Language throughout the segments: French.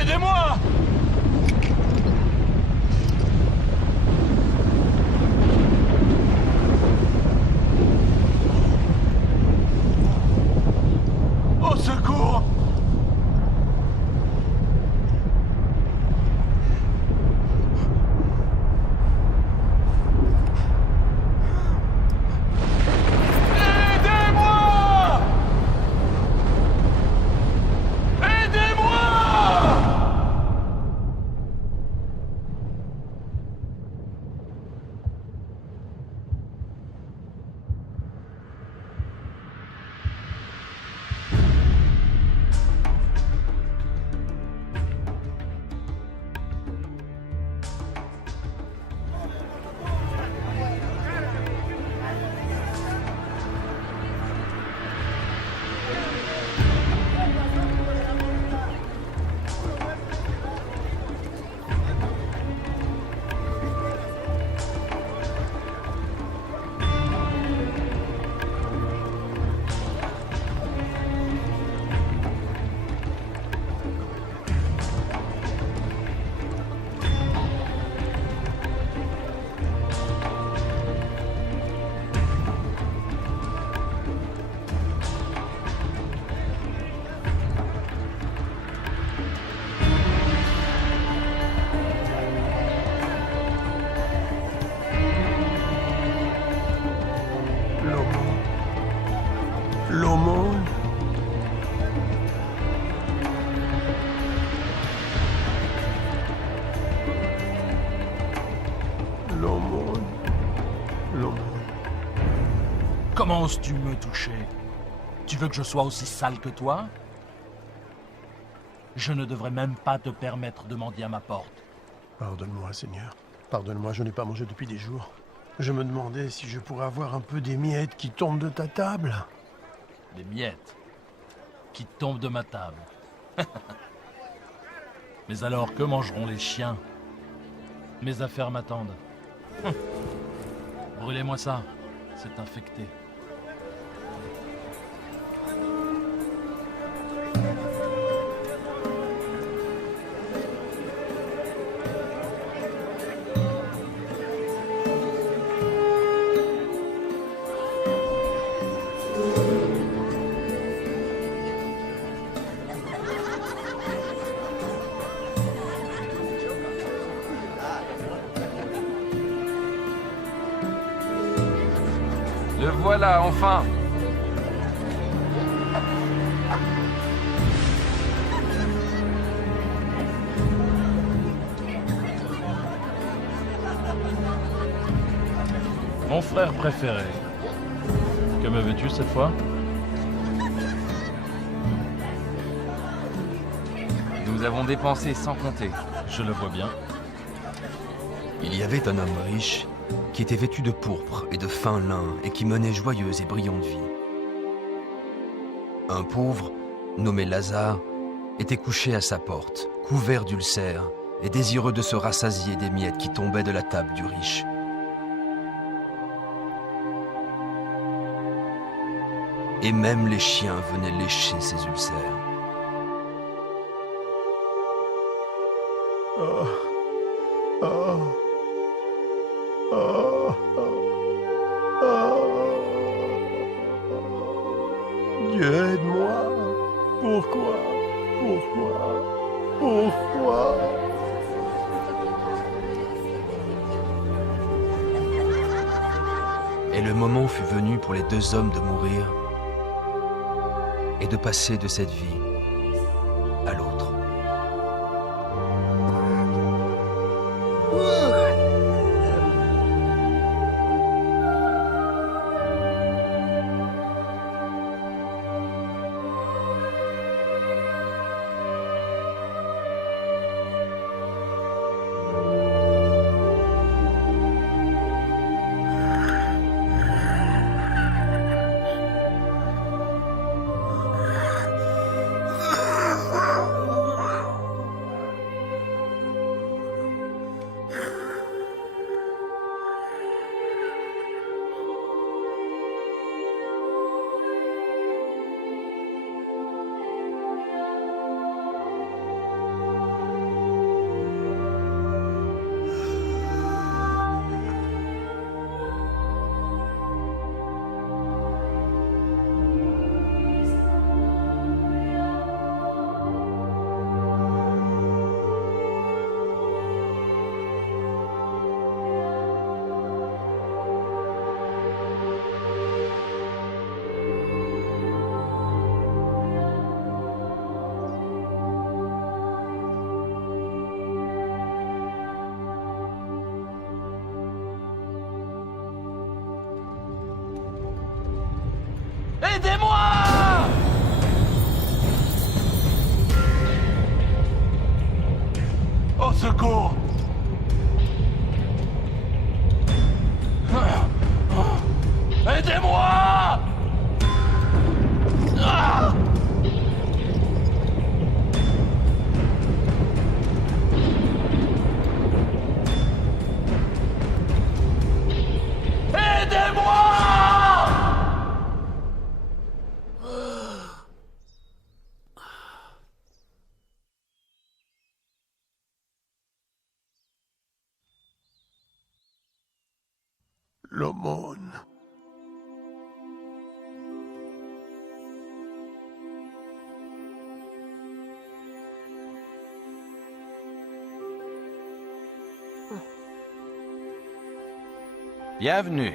Aidez-moi! Au secours! Aidez-moi! Aidez-moi! L'aumône. L'aumône. L'aumône. Comment oses-tu me toucher? Tu veux que je sois aussi sale que toi? Je ne devrais même pas te permettre de mendier à ma porte. Pardonne-moi, Seigneur. Pardonne-moi, je n'ai pas mangé depuis des jours. Je me demandais si je pourrais avoir un peu des miettes qui tombent de ta table. Des miettes qui tombent de ma table. Mais alors, que mangeront les chiens? Mes affaires m'attendent. Brûlez-moi ça, c'est infecté. Le voilà, enfin! Mon frère préféré. Que me veux-tu cette fois? Nous avons dépensé sans compter. Je le vois bien. Il y avait un homme riche qui était vêtu de pourpre et de fin lin et qui menait joyeuse et brillante vie. Un pauvre, nommé Lazare, était couché à sa porte, couvert d'ulcères et désireux de se rassasier des miettes qui tombaient de la table du riche. Et même les chiens venaient lécher ses ulcères. Oh. Oh. Oh. Oh. Dieu, aide-moi. Pourquoi? Pourquoi? Pourquoi? Et le moment fut venu pour les deux hommes de mourir et de passer de cette vie à l'autre. Aidez-moi! Au secours! Aidez-moi! Ah! L'aumône. Bienvenue.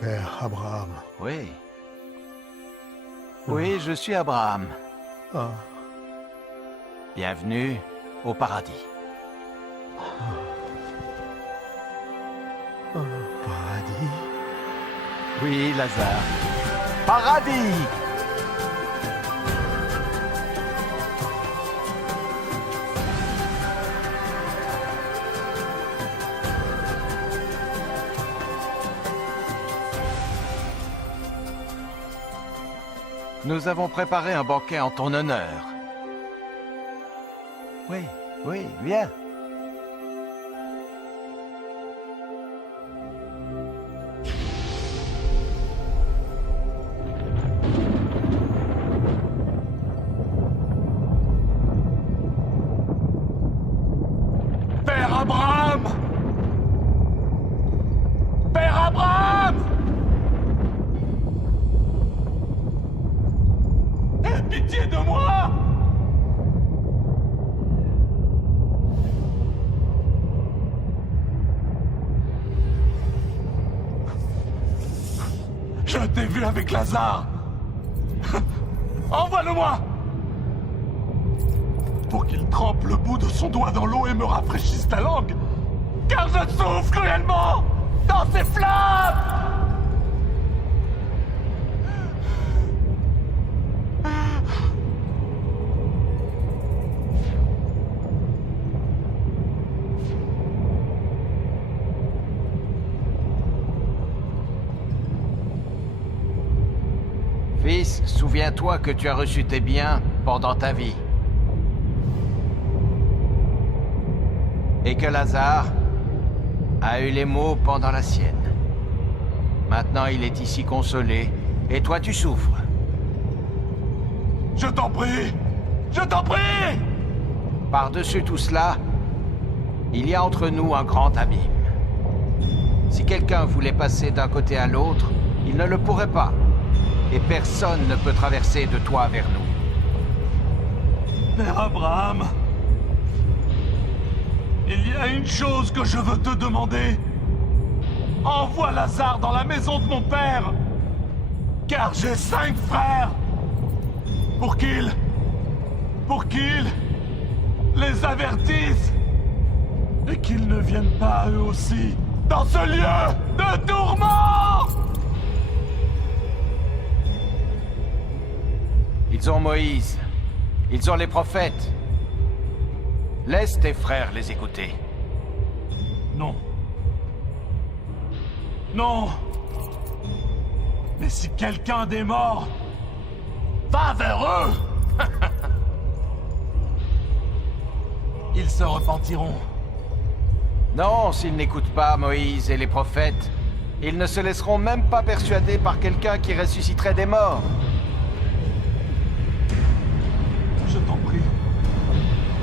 Père Abraham. Oui. Oui, je suis Abraham. Ah, Bienvenue au paradis. paradis. Oui, Lazare. Paradis! Nous avons préparé un banquet en ton honneur. Oui, oui, viens. Père Abraham! Père Abraham! Aie pitié de moi! Je t'ai vu avec Lazare! Envoie-le-moi! Pour qu'il trempe le bout de son doigt dans l'eau et me rafraîchisse la langue! Car je souffre cruellement dans ces flammes! Fils, souviens-toi que tu as reçu tes biens pendant ta vie. Et que Lazare a eu les maux pendant la sienne. Maintenant, il est ici consolé, et toi tu souffres. Je t'en prie! Je t'en prie! Par-dessus tout cela, il y a entre nous un grand abîme. Si quelqu'un voulait passer d'un côté à l'autre, il ne le pourrait pas. Et personne ne peut traverser de toi vers nous. Père Abraham, il y a une chose que je veux te demander. Envoie Lazare dans la maison de mon père, car j'ai 5 frères, pour qu'ils les avertissent, et qu'ils ne viennent pas eux aussi dans ce lieu de tourment. Ils ont Moïse. Ils ont les prophètes. Laisse tes frères les écouter. Non. Non. Mais si quelqu'un des morts va vers eux, ils se repentiront. Non, s'ils n'écoutent pas Moïse et les prophètes, ils ne se laisseront même pas persuader par quelqu'un qui ressusciterait des morts. Je t'en prie.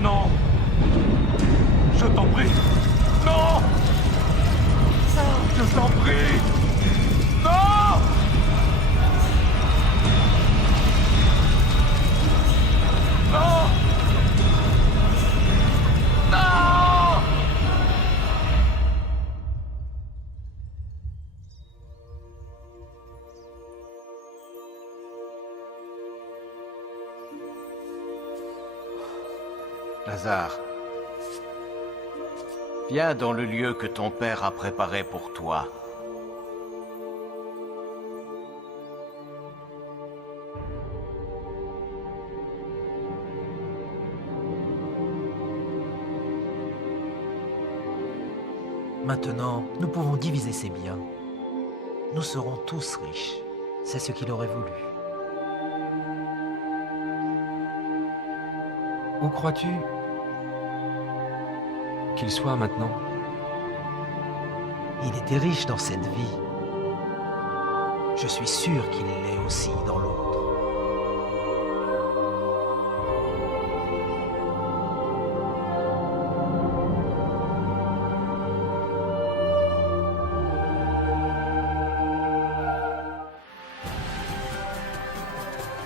Non. Je t'en prie. Non. Je t'en prie. Non. Non. Non. Lazare, viens dans le lieu que ton père a préparé pour toi. Maintenant, nous pouvons diviser ses biens. Nous serons tous riches. C'est ce qu'il aurait voulu. Où crois-tu qu'il soit maintenant? Il était riche dans cette vie. Je suis sûr qu'il l'est aussi dans l'autre.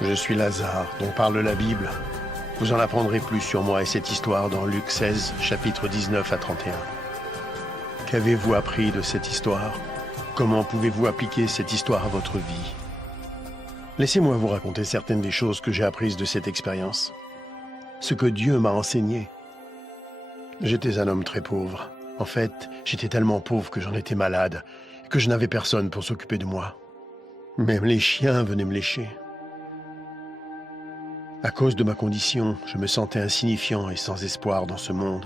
Je suis Lazare, dont parle la Bible. Vous en apprendrez plus sur moi et cette histoire dans Luc 16, chapitres 19 à 31. Qu'avez-vous appris de cette histoire? Comment pouvez-vous appliquer cette histoire à votre vie? Laissez-moi vous raconter certaines des choses que j'ai apprises de cette expérience. Ce que Dieu m'a enseigné. J'étais un homme très pauvre. En fait, j'étais tellement pauvre que j'en étais malade, que je n'avais personne pour s'occuper de moi. Même les chiens venaient me lécher. À cause de ma condition, je me sentais insignifiant et sans espoir dans ce monde.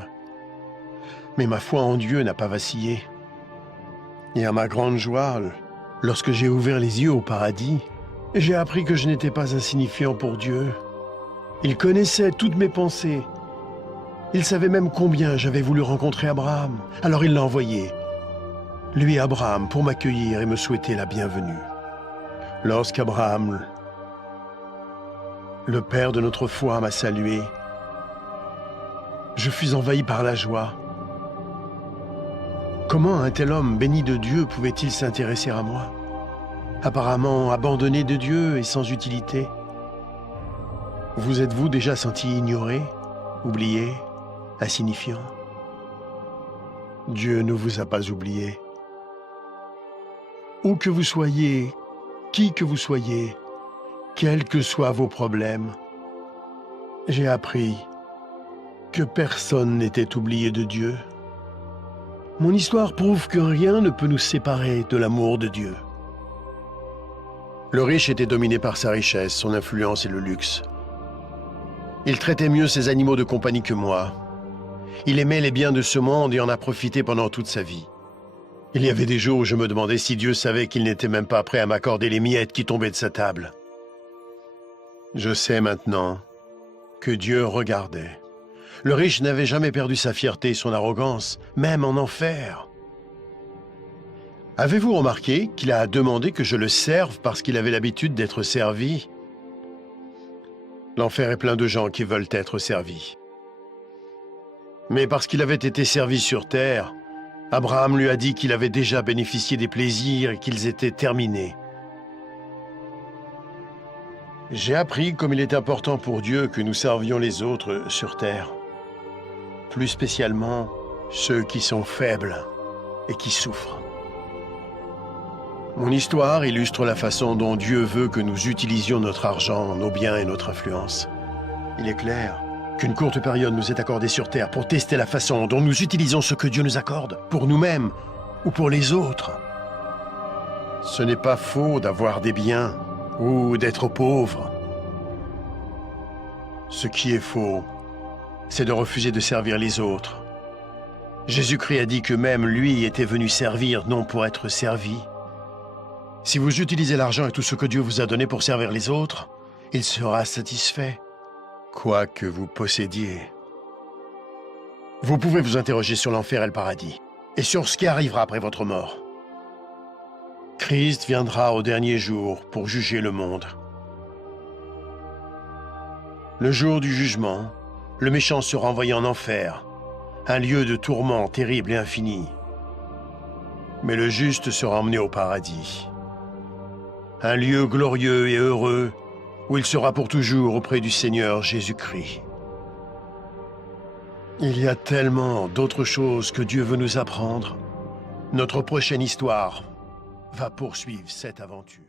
Mais ma foi en Dieu n'a pas vacillé. Et à ma grande joie, lorsque j'ai ouvert les yeux au paradis, j'ai appris que je n'étais pas insignifiant pour Dieu. Il connaissait toutes mes pensées. Il savait même combien j'avais voulu rencontrer Abraham. Alors il l'a envoyé, lui Abraham, pour m'accueillir et me souhaiter la bienvenue. Lorsqu'Abraham, le père de notre foi, m'a salué, je fus envahi par la joie. Comment un tel homme béni de Dieu pouvait-il s'intéresser à moi? Apparemment abandonné de Dieu et sans utilité. Vous êtes-vous déjà senti ignoré, oublié, insignifiant? Dieu ne vous a pas oublié. Où que vous soyez, qui que vous soyez, quels que soient vos problèmes, j'ai appris que personne n'était oublié de Dieu. Mon histoire prouve que rien ne peut nous séparer de l'amour de Dieu. Le riche était dominé par sa richesse, son influence et le luxe. Il traitait mieux ses animaux de compagnie que moi. Il aimait les biens de ce monde et en a profité pendant toute sa vie. Il y avait des jours où je me demandais si Dieu savait qu'il n'était même pas prêt à m'accorder les miettes qui tombaient de sa table. Je sais maintenant que Dieu regardait. Le riche n'avait jamais perdu sa fierté et son arrogance, même en enfer. Avez-vous remarqué qu'il a demandé que je le serve parce qu'il avait l'habitude d'être servi? L'enfer est plein de gens qui veulent être servis. Mais parce qu'il avait été servi sur terre, Abraham lui a dit qu'il avait déjà bénéficié des plaisirs et qu'ils étaient terminés. J'ai appris comme il est important pour Dieu que nous servions les autres sur terre. Plus spécialement ceux qui sont faibles et qui souffrent. Mon histoire illustre la façon dont Dieu veut que nous utilisions notre argent, nos biens et notre influence. Il est clair qu'une courte période nous est accordée sur terre pour tester la façon dont nous utilisons ce que Dieu nous accorde, pour nous-mêmes ou pour les autres. Ce n'est pas faux d'avoir des biens ou d'être pauvre. Ce qui est faux, c'est de refuser de servir les autres. Jésus-Christ a dit que même lui était venu servir, non pour être servi. Si vous utilisez l'argent et tout ce que Dieu vous a donné pour servir les autres, il sera satisfait, quoi que vous possédiez. Vous pouvez vous interroger sur l'enfer et le paradis, et sur ce qui arrivera après votre mort. Christ viendra au dernier jour pour juger le monde. Le jour du jugement, le méchant sera envoyé en enfer, un lieu de tourment terrible et infini. Mais le juste sera emmené au paradis, un lieu glorieux et heureux où il sera pour toujours auprès du Seigneur Jésus-Christ. Il y a tellement d'autres choses que Dieu veut nous apprendre. Notre prochaine histoire va poursuivre cette aventure.